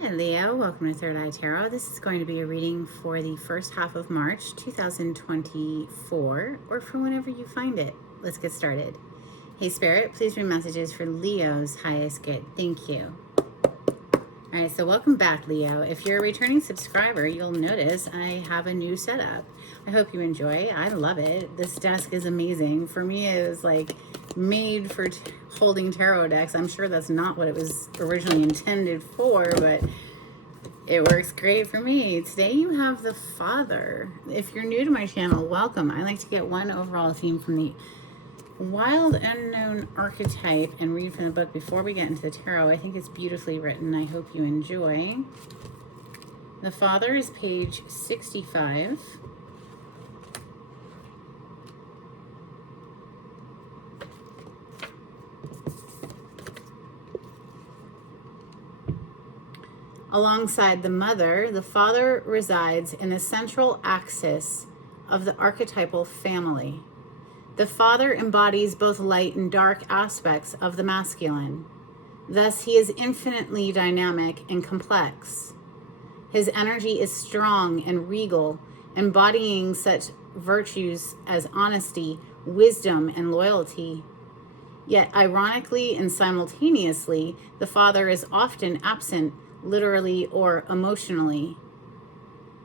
Hi Leo, welcome to Third Eye Tarot. This is going to be a reading for the first half of March 2024, or for whenever you find it. Let's get started. Hey Spirit, please read messages for Leo's highest good. Thank you. All right, so welcome back, Leo. If you're a returning subscriber, you'll notice I have a new setup. I hope you enjoy. I love it. This desk is amazing. For me, it was like made for holding tarot decks. I'm sure that's not what it was originally intended for, but it works great for me. Today you have the Father. If you're new to my channel, welcome. I like to get one overall theme from the Wild Unknown Archetype and read from the book before we get into the tarot. I think it's beautifully written. I hope you enjoy. The Father is page 65. Alongside the Mother, the Father resides in the central axis of the archetypal family. The Father embodies both light and dark aspects of the masculine. Thus, he is infinitely dynamic and complex. His energy is strong and regal, embodying such virtues as honesty, wisdom, and loyalty. Yet, ironically and simultaneously, the Father is often absent, literally or emotionally.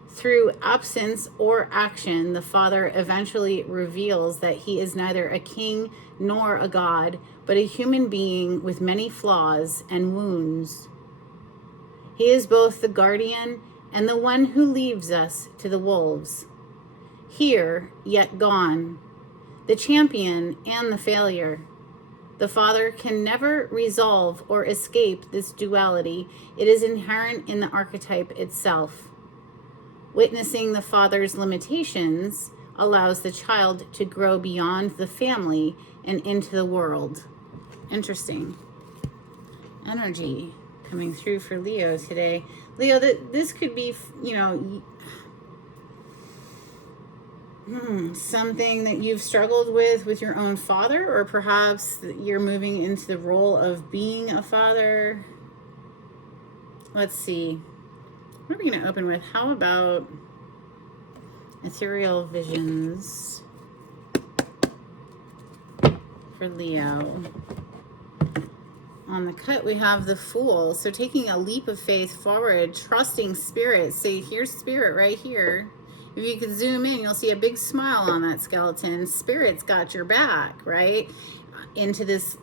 Through absence or action, the Father eventually reveals that he is neither a king nor a god, but a human being with many flaws and wounds. He is both the guardian and the one who leaves us to the wolves. Here, yet gone, the champion and the failure. The Father can never resolve or escape this duality. It is inherent in the archetype itself. Witnessing the Father's limitations allows the child to grow beyond the family and into the world. Interesting energy coming through for Leo today. Leo, this could be, something that you've struggled with your own father, or perhaps you're moving into the role of being a father. Let's see. What are we going to open with? How about ethereal visions for Leo? On the cut, we have the Fool. So taking a leap of faith forward, trusting Spirit. Say, here's Spirit right here. If you could zoom in, you'll see a big smile on that skeleton. Spirit's got your back, right? Into this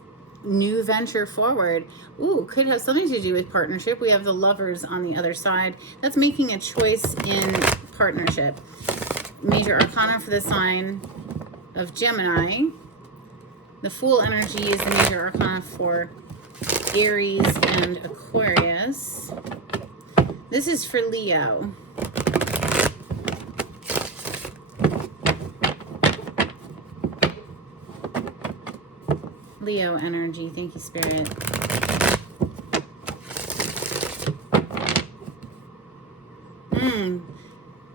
new venture forward. Ooh, could have something to do with partnership. We have the Lovers on the other side. That's making a choice in partnership. Major Arcana for the sign of Gemini. The Fool energy is the Major Arcana for Aries and Aquarius. This is for Leo. Leo energy. Thank you, Spirit.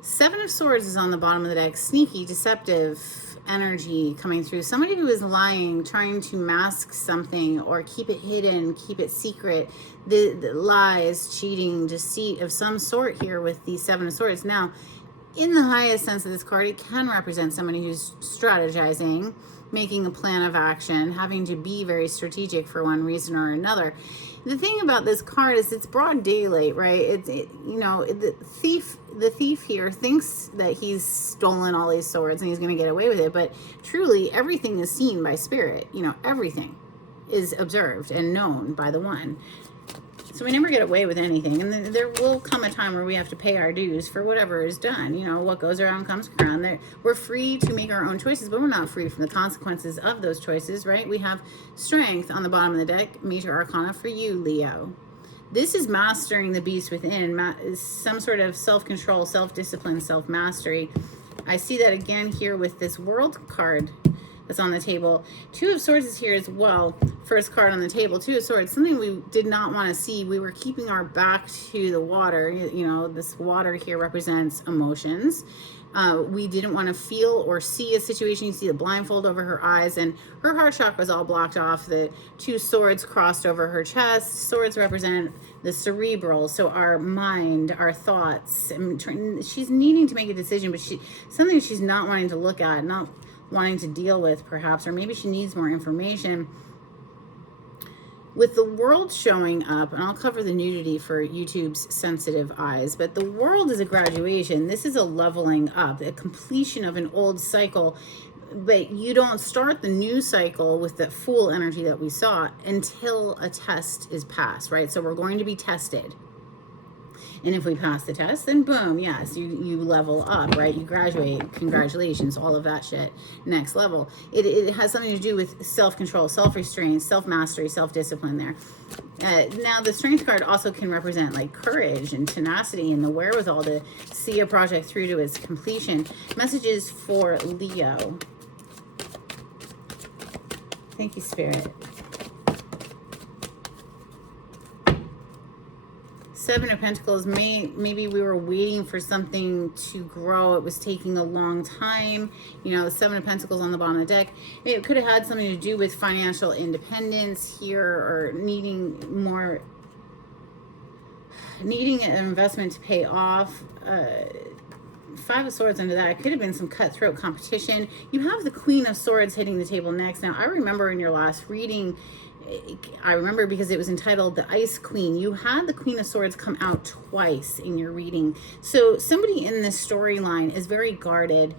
Seven of Swords is on the bottom of the deck. Sneaky, deceptive energy coming through. Somebody who is lying, trying to mask something or keep it hidden, keep it secret. The lies, cheating, deceit of some sort here with the Seven of Swords. Now, in the highest sense of this card, it can represent somebody who's strategizing, making a plan of action, having to be very strategic for one reason or another. The thing about this card is it's broad daylight, right? The thief here thinks that he's stolen all these swords and he's going to get away with it, but truly everything is seen by Spirit. Everything is observed and known by the One. So we never get away with anything, and there will come a time where we have to pay our dues for whatever is done. What goes around comes around. We're free to make our own choices, but we're not free from the consequences of those choices, right? We have Strength on the bottom of the deck, Major Arcana for you, Leo. This is mastering the beast within, some sort of self-control, self-discipline, self-mastery. I see that again here with this World card that's on the table. Two of Swords is here as well. First card on the table, Two of Swords, something we did not want to see. We were keeping our back to the water. This water here represents emotions. We didn't want to feel or see a situation. You see the blindfold over her eyes, and her heart chakra was all blocked off. The two swords crossed over her chest. Swords represent the cerebral, so our mind, our thoughts. And she's needing to make a decision, but something she's not wanting to look at, not wanting to deal with, perhaps, or maybe she needs more information. With the world showing up, and I'll cover the nudity for YouTube's sensitive eyes, but the world is a graduation. This is a leveling up, a completion of an old cycle. But you don't start the new cycle with that Fool energy that we saw until a test is passed, right? So we're going to be tested. And if we pass the test, then boom, yes, you level up, right? You graduate, congratulations, all of that shit. Next level. It has something to do with self-control, self-restraint, self-mastery, self-discipline there. Now, the Strength card also can represent like courage and tenacity and the wherewithal to see a project through to its completion. Messages for Leo. Thank you, Spirit. Seven of Pentacles, maybe we were waiting for something to grow. It was taking a long time. You know, the Seven of Pentacles on the bottom of the deck. It could have had something to do with financial independence here, or needing an investment to pay off. Five of Swords under that. It could have been some cutthroat competition. You have the Queen of Swords hitting the table next. Now, I remember in your last reading, I remember because it was entitled The Ice Queen, you had the Queen of Swords come out twice in your reading. So somebody in this storyline is very guarded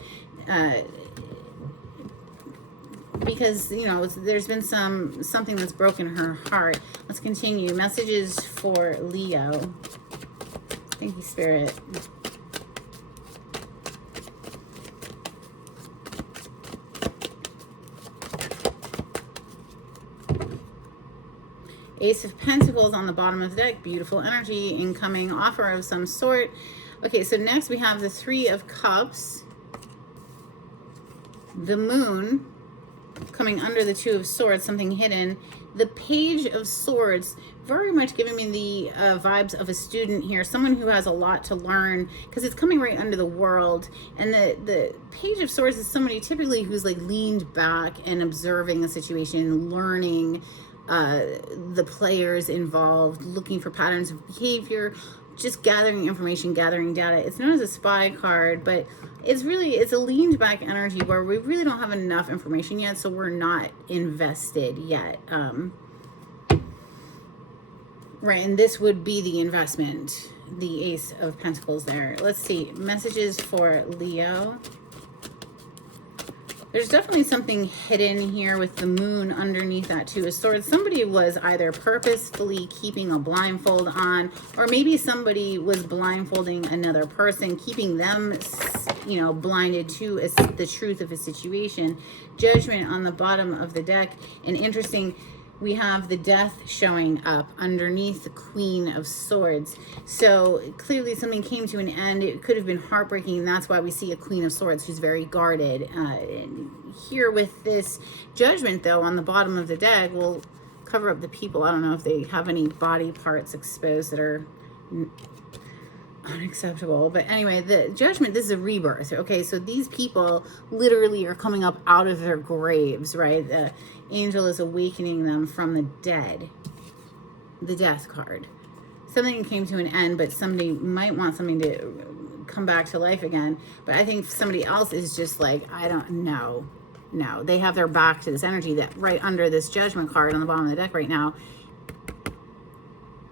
because, you know, there's been something that's broken her heart. Let's continue. Messages for Leo. Thank you, Spirit. Ace of Pentacles on the bottom of the deck. Beautiful energy, incoming offer of some sort. Okay, so next we have the Three of Cups. The Moon coming under the Two of Swords, something hidden. The Page of Swords, very much giving me the vibes of a student here, someone who has a lot to learn, because it's coming right under the World. And the Page of Swords is somebody typically who's like leaned back and observing a situation, learning the players involved, looking for patterns of behavior, just gathering information, gathering data. It's known as a spy card, but it's a leaned back energy where we really don't have enough information yet, so we're not invested yet. Right, and this would be the investment, the Ace of Pentacles there. Let's see, messages for Leo. There's definitely something hidden here with the Moon underneath that Two of Swords. Somebody was either purposefully keeping a blindfold on, or maybe somebody was blindfolding another person, keeping them, you know, blinded to the truth of a situation. Judgment on the bottom of the deck. And interesting, we have the Death showing up underneath the Queen of Swords. So clearly something came to an end. It could have been heartbreaking, and that's why we see a Queen of Swords who's very guarded. Here with this Judgment, though, on the bottom of the deck, we'll cover up the people. I don't know if they have any body parts exposed that are unacceptable, but anyway, the Judgment, this is a rebirth. Okay, so these people literally are coming up out of their graves, right? The angel is awakening them from the dead. The Death card. Something came to an end, but somebody might want something to come back to life again. But I think somebody else is just like, I don't know. No, they have their back to this energy. That right under this Judgment card on the bottom of the deck right now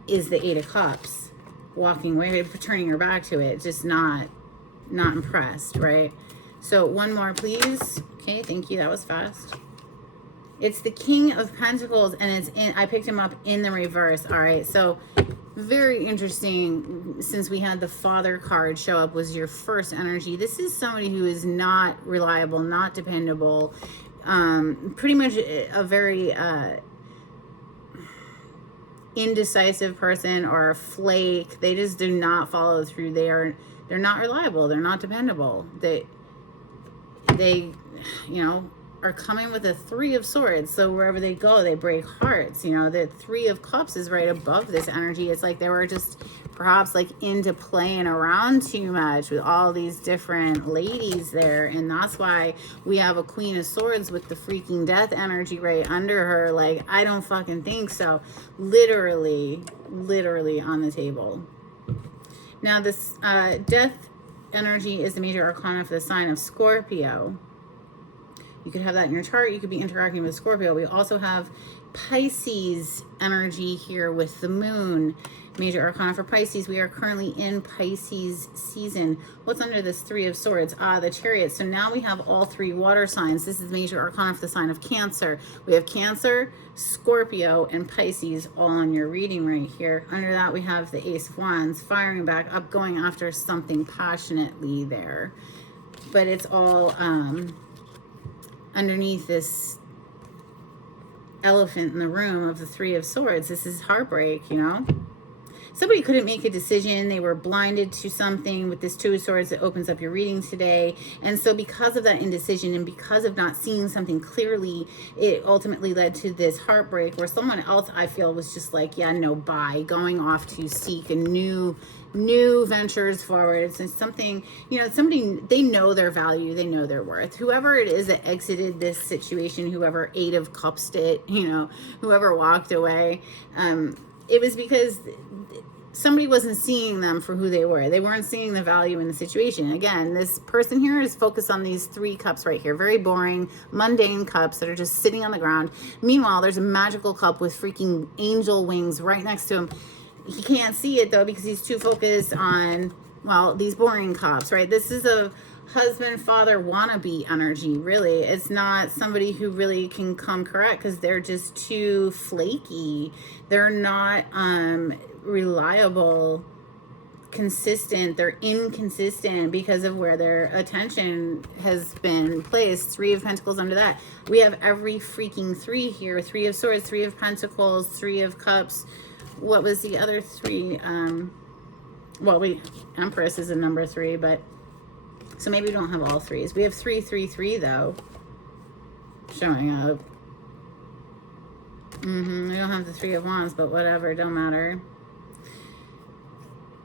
is the Eight of Cups. Walking away, turning her back to it, just not impressed, right? So one more, please. Okay, thank you. That was fast. It's the King of Pentacles, and it's in. I picked him up in the reverse. All right, so very interesting. Since we had the Father card show up, was your first energy. This is somebody who is not reliable, not dependable. Pretty much a very indecisive person, or a flake. They just do not follow through. They're not reliable. They're not dependable. They you know, are coming with a Three of Swords. So wherever they go, they break hearts. You know, the Three of Cups is right above this energy. It's like they were just perhaps like into playing around too much with all these different ladies there. And that's why we have a Queen of Swords with the freaking death energy right under her. Like, I don't fucking think so. Literally on the table. Now this death energy is the major arcana for the sign of Scorpio. You could have that in your chart. You could be interacting with Scorpio. We also have Pisces energy here with the moon. Major arcana for Pisces. We are currently in Pisces season. What's under this Three of Swords? The Chariot. So now we have all three water signs. This is major arcana for the sign of Cancer. We have Cancer, Scorpio, and Pisces all on your reading right here. Under that, we have the Ace of Wands, firing back up, going after something passionately there. But it's all underneath this elephant in the room of the Three of Swords. This is heartbreak, you know. Somebody couldn't make a decision. They were blinded to something with this Two of Swords that opens up your reading today. And so because of that indecision and because of not seeing something clearly, it ultimately led to this heartbreak where someone else, I feel, was just like, yeah, no, bye, going off to seek a new ventures forward. It's something, you know, somebody, they know their value, they know their worth. Whoever it is that exited this situation, whoever Eight of Cups it, you know, whoever walked away, it was because somebody wasn't seeing them for who they were. They weren't seeing the value in the situation. Again, this person here is focused on these three cups right here. Very boring, mundane cups that are just sitting on the ground. Meanwhile, there's a magical cup with freaking angel wings right next to him. He can't see it though because he's too focused on, well, these boring cups, right? This is a husband, father, wannabe energy, really. It's not somebody who really can come correct because they're just too flaky. They're not reliable, consistent. They're inconsistent because of where their attention has been placed. Three of Pentacles under that. We have every freaking three here. Three of Swords, Three of Pentacles, Three of Cups. What was the other three? Empress is a number 3, but so maybe we don't have all threes. We have 333 though showing up. We don't have the Three of Wands, but whatever, don't matter.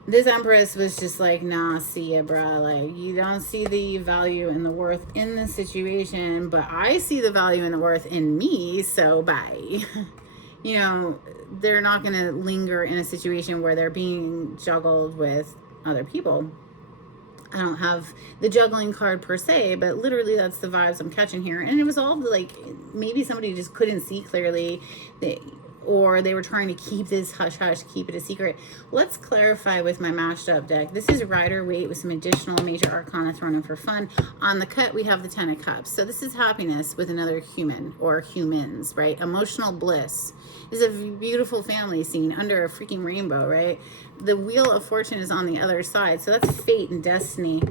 This Empress was just like, nah, see ya, bruh. Like, you don't see the value and the worth in the situation, but I see the value and the worth in me, so bye. You know, they're not going to linger in a situation where they're being juggled with other people. I don't have the juggling card per se, but literally that's the vibes I'm catching here. And it was all like, maybe somebody just couldn't see clearly, or they were trying to keep this hush-hush, keep it a secret. Let's clarify with my mashed up deck. This is Rider-Waite with some additional major arcana thrown in for fun. On the cut, we have the Ten of Cups. So this is happiness with another human or humans, right? Emotional bliss. This is a beautiful family scene under a freaking rainbow, right? The Wheel of Fortune is on the other side. So that's fate and destiny.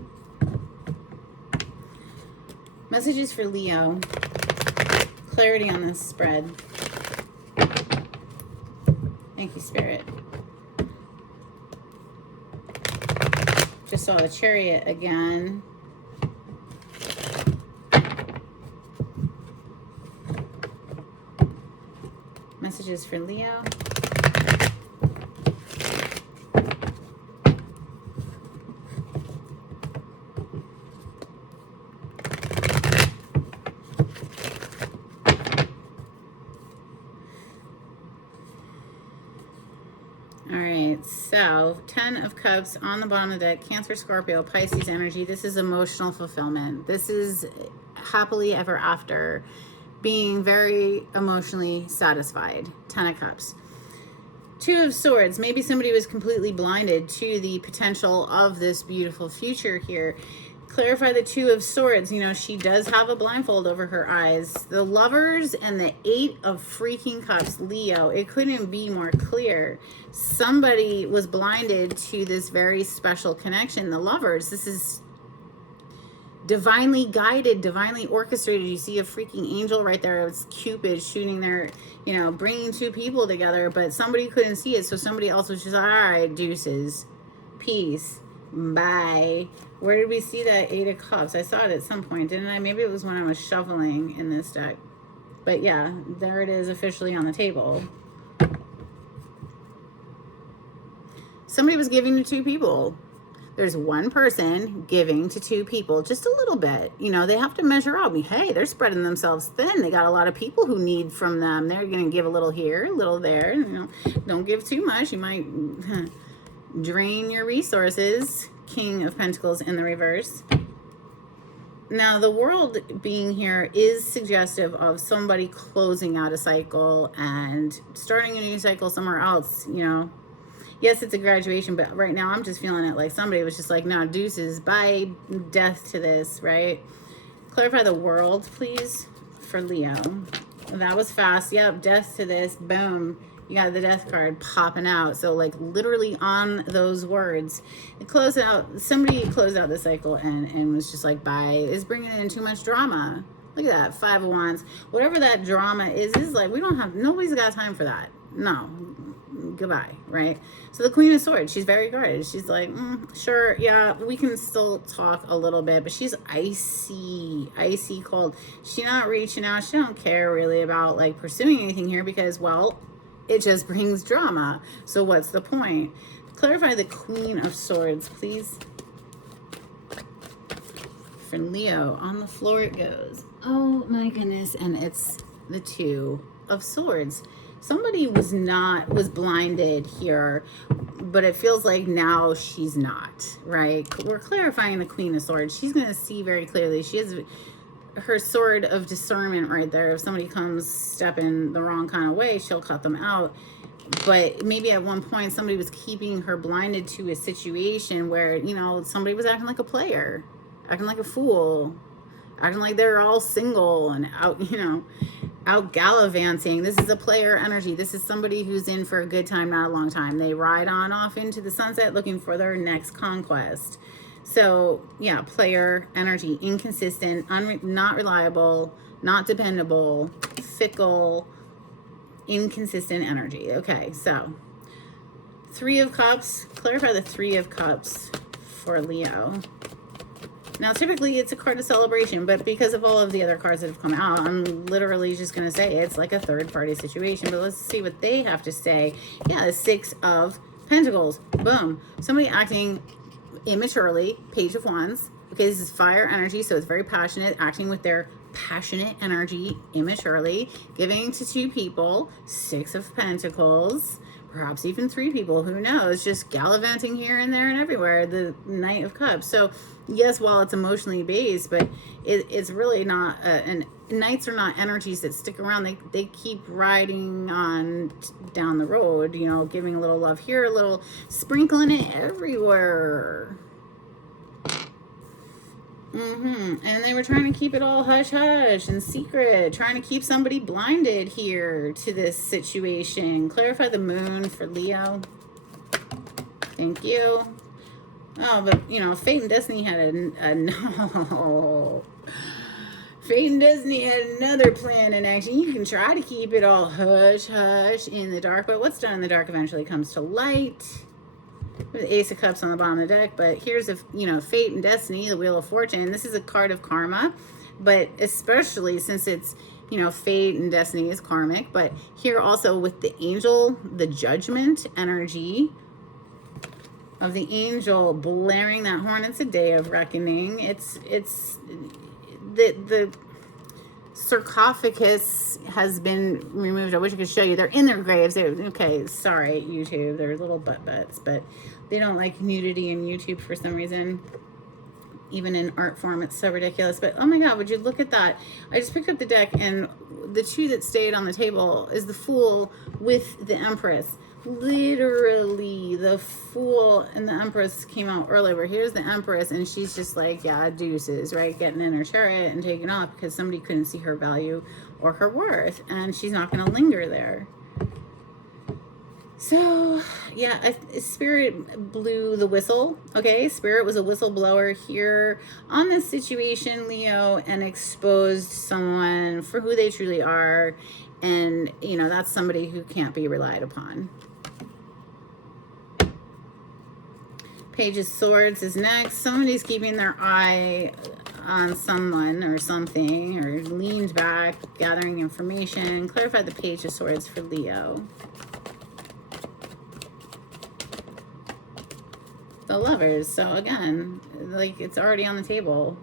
Messages for Leo. Clarity on this spread. Thank you, Spirit. Just saw a Chariot again. Messages for Leo. All right, so 10 of Cups on the bottom of the deck, Cancer, Scorpio, Pisces energy. This is emotional fulfillment. This is happily ever after, being very emotionally satisfied. 10 of Cups. Two of Swords. Maybe somebody was completely blinded to the potential of this beautiful future here. Clarify the Two of Swords. You know, she does have a blindfold over her eyes. The Lovers and the Eight of freaking Cups, Leo. It couldn't be more clear. Somebody was blinded to this very special connection. The Lovers, this is divinely guided, divinely orchestrated. You see a freaking angel right there. It's Cupid shooting their, you know, bringing two people together, but somebody couldn't see it. So somebody else was just like, all right, deuces, peace. Bye. Where did we see that 8 of Cups? I saw it at some point, didn't I? Maybe it was when I was shuffling in this deck. But yeah, there it is officially on the table. Somebody was giving to 2 people. There's one person giving to 2 people, just a little bit. You know, they have to measure out. Hey, they're spreading themselves thin. They got a lot of people who need from them. They're going to give a little here, a little there. You know, don't give too much. You might drain your resources. King of Pentacles in the reverse. Now, the World being here is suggestive of somebody closing out a cycle and starting a new cycle somewhere else, you know. Yes, it's a graduation, but right now I'm just feeling it like somebody was just like, no, deuces, bye, death to this, right? Clarify the World, please, for Leo. That was fast. Yep, death to this. Boom. You got the death card popping out. So, like, literally on those words. Somebody closed out the cycle and was just like, bye. Is bringing in too much drama. Look at that, 5 of Wands. Whatever that drama is like, nobody's got time for that. No. Goodbye, right? So the Queen of Swords, she's very guarded. She's like, sure, yeah, we can still talk a little bit, but she's icy cold. She's not reaching out. She don't care really about like pursuing anything here because, well, it just brings drama. So what's the point? Clarify the Queen of Swords, please. For Leo, on the floor it goes. Oh my goodness, and it's the 2 of Swords. Somebody was blinded here, but it feels like now she's not, right? We're clarifying the Queen of Swords. She's going to see very clearly. She has her sword of discernment right there. If somebody comes stepping the wrong kind of way, she'll cut them out. But maybe at one point somebody was keeping her blinded to a situation where, you know, somebody was acting like a player, acting like a fool, acting like they're all single and out, you know, out gallivanting. This is a player energy. This is somebody who's in for a good time, not a long time. They ride on off into the sunset looking for their next conquest. So yeah, player energy, inconsistent, not reliable, not dependable, fickle, inconsistent energy. Okay, so 3 of Cups. Clarify the 3 of Cups for Leo. Now, typically it's a card of celebration, but because of all of the other cards that have come out, I'm literally just going to say it's like a third-party situation. But let's see what they have to say. Yeah, the 6 of Pentacles. Boom. Somebody acting immaturely. Page of Wands. Okay, this is fire energy, so it's very passionate, acting with their passionate energy immaturely, giving to 2 people. 6 of Pentacles. Perhaps even 3 people, who knows, just gallivanting here and there and everywhere. The Knight of Cups. So yes, while it's emotionally based, but it's really not, and knights are not energies that stick around. They keep riding on down the road, you know, giving a little love here, a little sprinkling it everywhere. And they were trying to keep it all hush-hush and secret, trying to keep somebody blinded here to this situation. Clarify the Moon for Leo. Thank you. Oh, but, you know, Fate and Destiny had no. Fate and Destiny had another plan in action. You can try to keep it all hush-hush in the dark, but what's done in the dark eventually comes to light. With Ace of Cups on the bottom of the deck, but here's Fate and Destiny, the Wheel of Fortune. This is a card of karma, but especially since it's, Fate and Destiny is karmic, but here also with the Angel, the Judgment energy of the Angel blaring that horn. It's a day of reckoning. It's the sarcophagus has been removed. I wish I could show you. They're in their graves. Okay, sorry, YouTube. They're little butts, but they don't like nudity in YouTube for some reason. Even in art form, it's so ridiculous. But oh my God, would you look at that? I just picked up the deck, and the 2 that stayed on the table is the Fool with the Empress. Literally, the Fool and the Empress came out earlier. But here's the Empress, and she's just like, yeah, deuces, right? Getting in her chariot and taking off because somebody couldn't see her value or her worth, and she's not going to linger there. So, yeah, Spirit blew the whistle, okay? Spirit was a whistleblower here on this situation, Leo, and exposed someone for who they truly are, and, that's somebody who can't be relied upon. Page of Swords is next. Somebody's keeping their eye on someone or something, or leaned back, gathering information. Clarify the Page of Swords for Leo. The Lovers. So again, like, it's already on the table.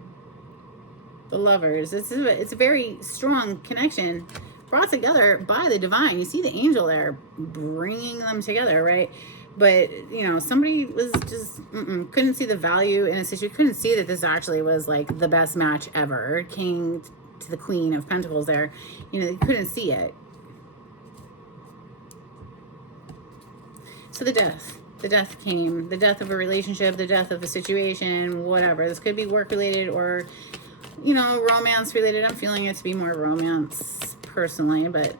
The Lovers. It's a very strong connection brought together by the divine. You see the angel there bringing them together, right? But, you know, somebody was just couldn't see the value in a situation. Couldn't see that this actually was like the best match ever. King to the Queen of Pentacles there. You know, they couldn't see it. So the death. The death came. The death of a relationship, the death of a situation, whatever. This could be work related or, you know, romance related. I'm feeling it to be more romance personally, but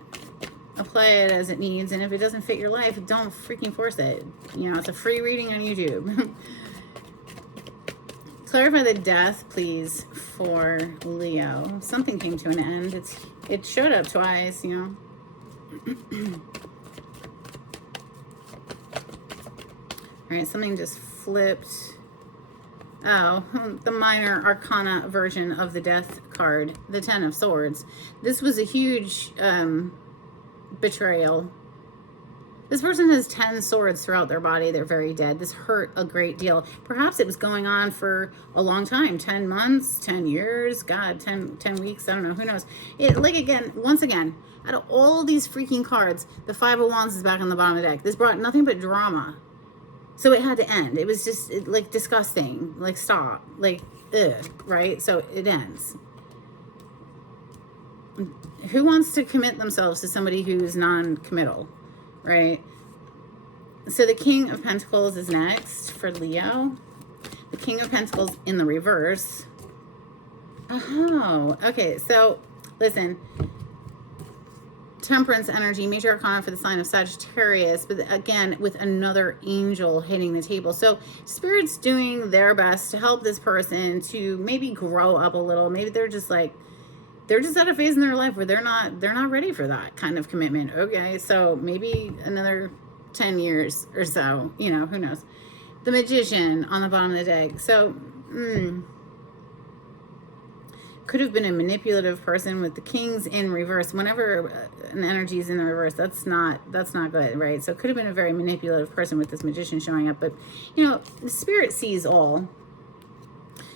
apply it as it needs. And if it doesn't fit your life, don't freaking force it. You know, it's a free reading on YouTube. Clarify the death, please, for Leo. Something came to an end. It showed up twice, you know. All right, something just flipped. Oh, the minor arcana version of the death card, the Ten of Swords. This was a huge betrayal. This person has 10 swords throughout their body. They're very dead. This hurt a great deal. Perhaps it was going on for a long time, 10 months, 10 years, God, 10 weeks. I don't know. Who knows? Like, again, once again, out of all these freaking cards, the Five of Wands is back on the bottom of the deck. This brought nothing but drama. So it had to end. It was just like disgusting. Like, stop. Like, ugh, right? So it ends. Who wants to commit themselves to somebody who's non-committal, right? So the King of Pentacles is next for Leo. The King of Pentacles in the reverse. Oh, okay. So listen. Temperance energy, major arcana for the sign of Sagittarius, but again with another angel hitting the table. So Spirit's doing their best to help this person to maybe grow up a little. Maybe they're just at a phase in their life where they're not ready for that kind of commitment. Okay, so maybe another 10 years or so, you know, who knows. The Magician on the bottom of the deck. So could have been a manipulative person with the Kings in reverse. Whenever an energy is in the reverse, that's not good, right? So it could have been a very manipulative person with this Magician showing up. But, you know, the Spirit sees all.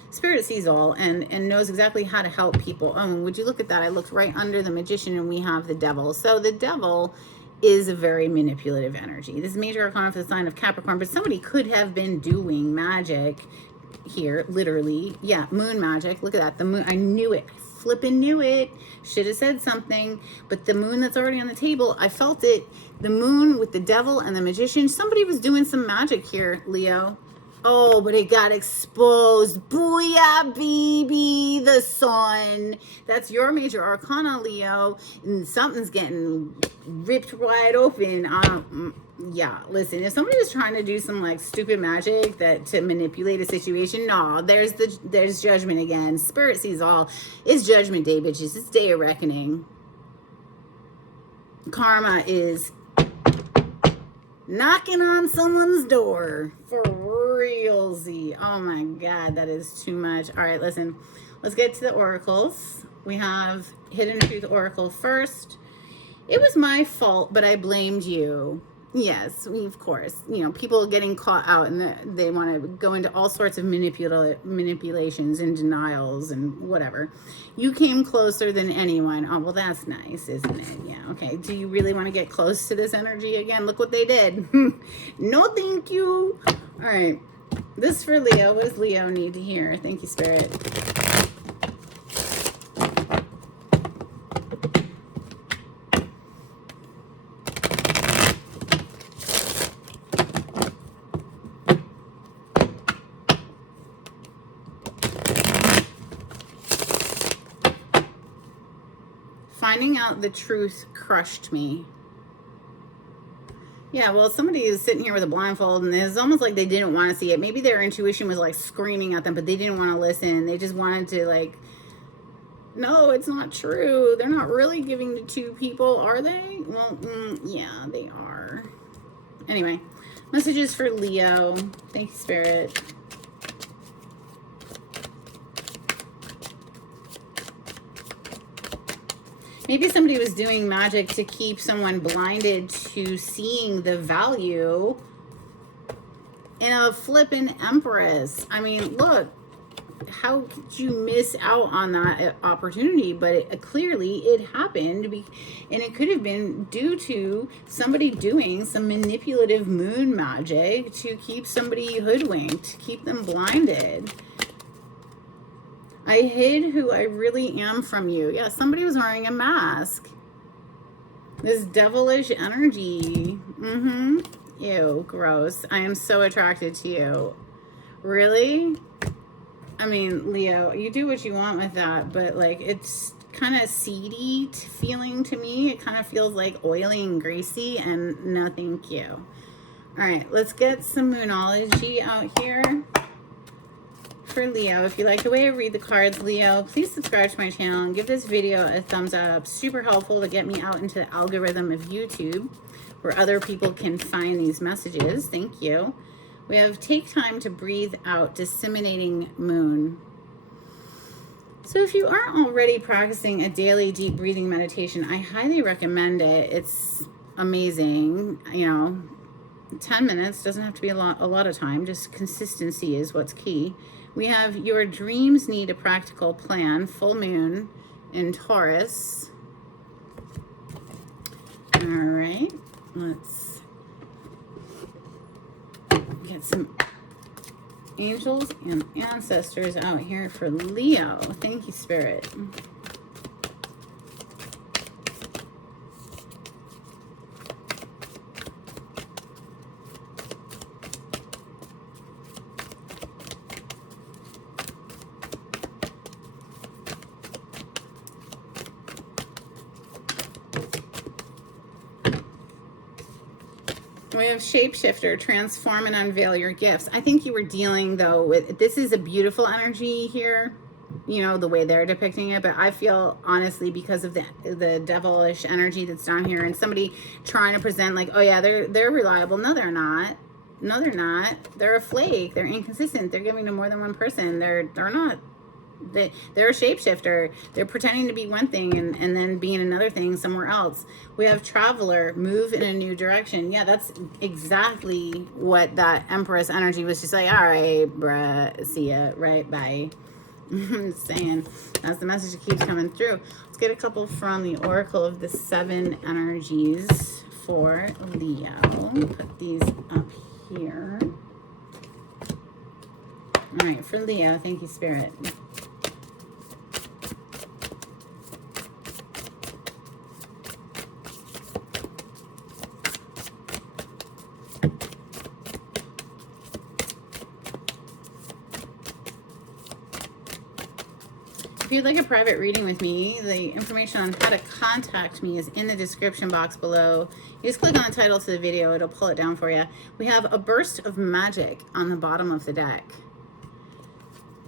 Spirit sees all and knows exactly how to help people. Oh, and would you look at that? I looked right under the Magician and we have the Devil. So the Devil is a very manipulative energy. This is major arcana for the sign of Capricorn, but somebody could have been doing magic here, literally. Yeah, moon magic. Look at that. The moon. I knew it. I flipping knew it. Should have said something. But the moon that's already on the table, I felt it. The moon with the Devil and the Magician. Somebody was doing some magic here, Leo. Oh, but it got exposed. Booyah, baby, the sun. That's your major arcana, Leo. And something's getting ripped wide open. Yeah, listen, if somebody was trying to do some like stupid magic to manipulate a situation, no, there's judgment again. Spirit sees all. It's judgment day, bitches. It's day of reckoning. Karma is knocking on someone's door for realsy. Oh my God, that is too much. All right, listen, let's get to the oracles. We have Hidden Truth Oracle first. It was my fault, but I blamed you. Yes, of course. You know, people getting caught out and they want to go into all sorts of manipulations and denials and whatever. You came closer than anyone. Oh, well, that's nice, isn't it? Yeah, okay. Do you really want to get close to this energy again? Look what they did. No, thank you. All right. This for Leo. What does Leo need to hear? Thank you, Spirit. Finding out the truth crushed me. Yeah, well, somebody is sitting here with a blindfold and it's almost like they didn't want to see it. Maybe their intuition was like screaming at them, but they didn't want to listen. They just wanted to like, no, it's not true. They're not really giving to two people, are they? Well, yeah, they are. Anyway, Messages for Leo. Thank you, Spirit. Maybe somebody was doing magic to keep someone blinded to seeing the value in a flippin' Empress. I mean, look, how could you miss out on that opportunity? But clearly it happened, and it could have been due to somebody doing some manipulative moon magic to keep somebody hoodwinked, to keep them blinded. I hid who I really am from you. Yeah, somebody was wearing a mask. This devilish energy. Ew, gross. I am so attracted to you. Really? I mean, Leo, you do what you want with that, but like it's kind of seedy feeling to me. It kind of feels like oily and greasy, and no thank you. All right, let's get some Moonology out here. For Leo, if you like the way I read the cards, Leo, please subscribe to my channel and give this video a thumbs up. Super helpful to get me out into the algorithm of YouTube where other people can find these messages. Thank you. We have take time to breathe out, disseminating moon. So if you aren't already practicing a daily deep breathing meditation, I highly recommend it. It's amazing. You know, 10 minutes doesn't have to be a lot of time. Just consistency is what's key. We have your dreams need a practical plan, full moon in Taurus. All right, let's get some angels and ancestors out here for Leo. Thank you, Spirit. We have Shapeshifter, transform and unveil your gifts. I think you were dealing, though, with, this is a beautiful energy here, you know, the way they're depicting it, but I feel, honestly, because of the devilish energy that's down here, and somebody trying to present like, oh yeah, they're reliable. No, they're not. No, they're not. They're a flake. They're inconsistent. They're giving to more than one person. They're not. They're a shapeshifter. They're pretending to be one thing and then being another thing somewhere else. We have Traveler, move in a new direction. Yeah, that's exactly what that Empress energy was just like, all right, bruh, see ya, right, bye. I'm saying, that's the message that keeps coming through. Let's get a couple from the Oracle of the Seven Energies for Leo. Put these up here. All right, for Leo, thank you, Spirit. If you'd like a private reading with me, the information on how to contact me is in the description box below. You just click on the title to the video, it'll pull it down for you. We have a burst of magic on the bottom of the deck.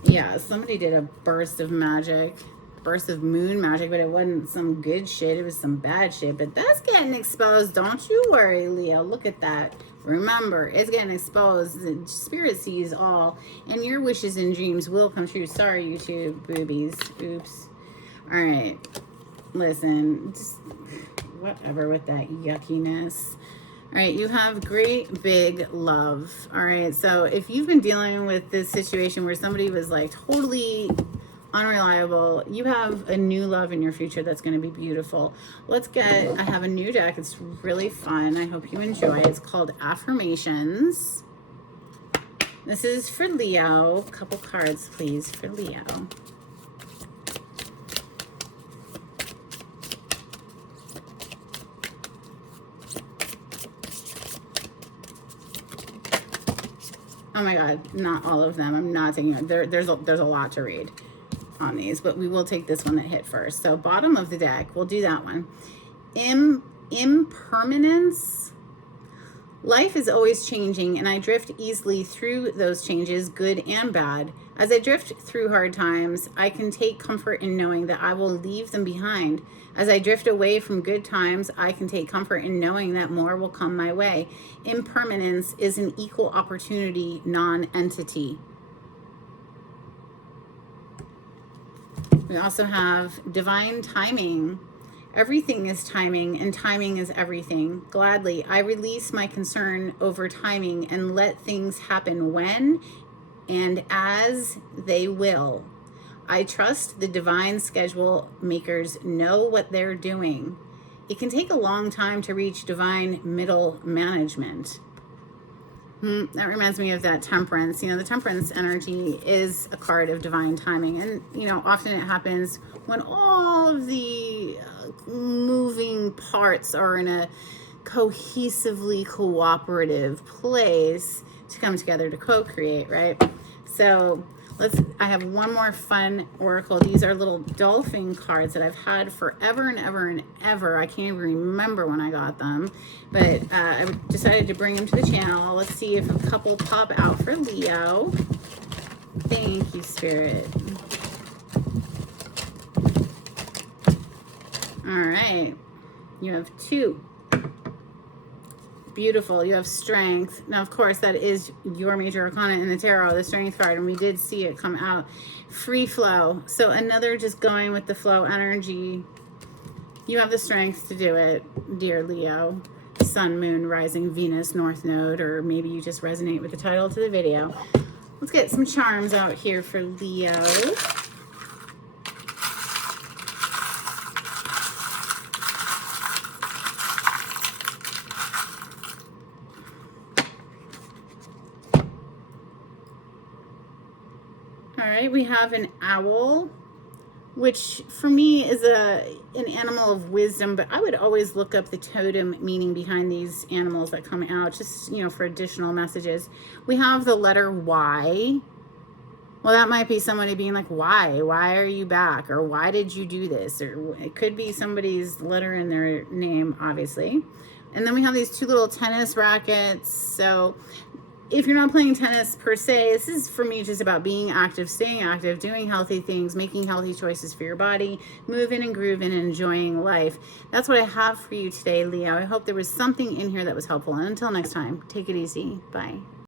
Yeah, somebody did a burst of magic, burst of moon magic, but it wasn't some good shit, it was some bad shit. But that's getting exposed, don't you worry, Leo. Look at that. Remember, it's getting exposed. The Spirit sees all, and your wishes and dreams will come true. Sorry, YouTube boobies. Oops. All right. Listen, just whatever with that yuckiness. All right, you have great big love. All right, so if you've been dealing with this situation where somebody was like totally unreliable, you have a new love in your future that's going to be beautiful. I have a new deck. It's really fun. I hope you enjoy. It's called Affirmations. This is for Leo. A couple cards, please, for Leo. Oh my God, not all of them. I'm not taking it. There's a lot to read on these, but we will take this one that hit first. So bottom of the deck, we'll do that one. Impermanence. Life is always changing, and I drift easily through those changes, good and bad. As I drift through hard times, I can take comfort in knowing that I will leave them behind. As I drift away from good times, I can take comfort in knowing that more will come my way. Impermanence is an equal opportunity non-entity. We also have divine timing. Everything is timing, and timing is everything. Gladly, I release my concern over timing and let things happen when and as they will. I trust the divine schedule makers know what they're doing. It can take a long time to reach divine middle management. That reminds me of that temperance. The temperance energy is a card of divine timing. And, often it happens when all of the moving parts are in a cohesively cooperative place to come together to co-create, right? So I have one more fun oracle. These are little dolphin cards that I've had forever and ever and ever. I can't even remember when I got them, but I decided to bring them to the channel. Let's see if a couple pop out for Leo. Thank you, Spirit. All right, you have 2. Beautiful. You have strength. Now, of course, that is your major arcana in the tarot, the strength card, and we did see it come out. Free flow. So another just going with the flow energy. You have the strength to do it, dear Leo. Sun, Moon, Rising, Venus, North Node, or maybe you just resonate with the title to the video. Let's get some charms out here for Leo. All right, we have an owl, which for me is an animal of wisdom, but I would always look up the totem meaning behind these animals that come out, just, for additional messages. We have the letter Y. Well, that might be somebody being like, why? Why are you back? Or why did you do this? Or it could be somebody's letter in their name, obviously. And then we have these 2 little tennis rackets. So if you're not playing tennis per se, this is for me just about being active, staying active, doing healthy things, making healthy choices for your body, moving and grooving and enjoying life. That's what I have for you today, Leo. I hope there was something in here that was helpful. And until next time, take it easy. Bye.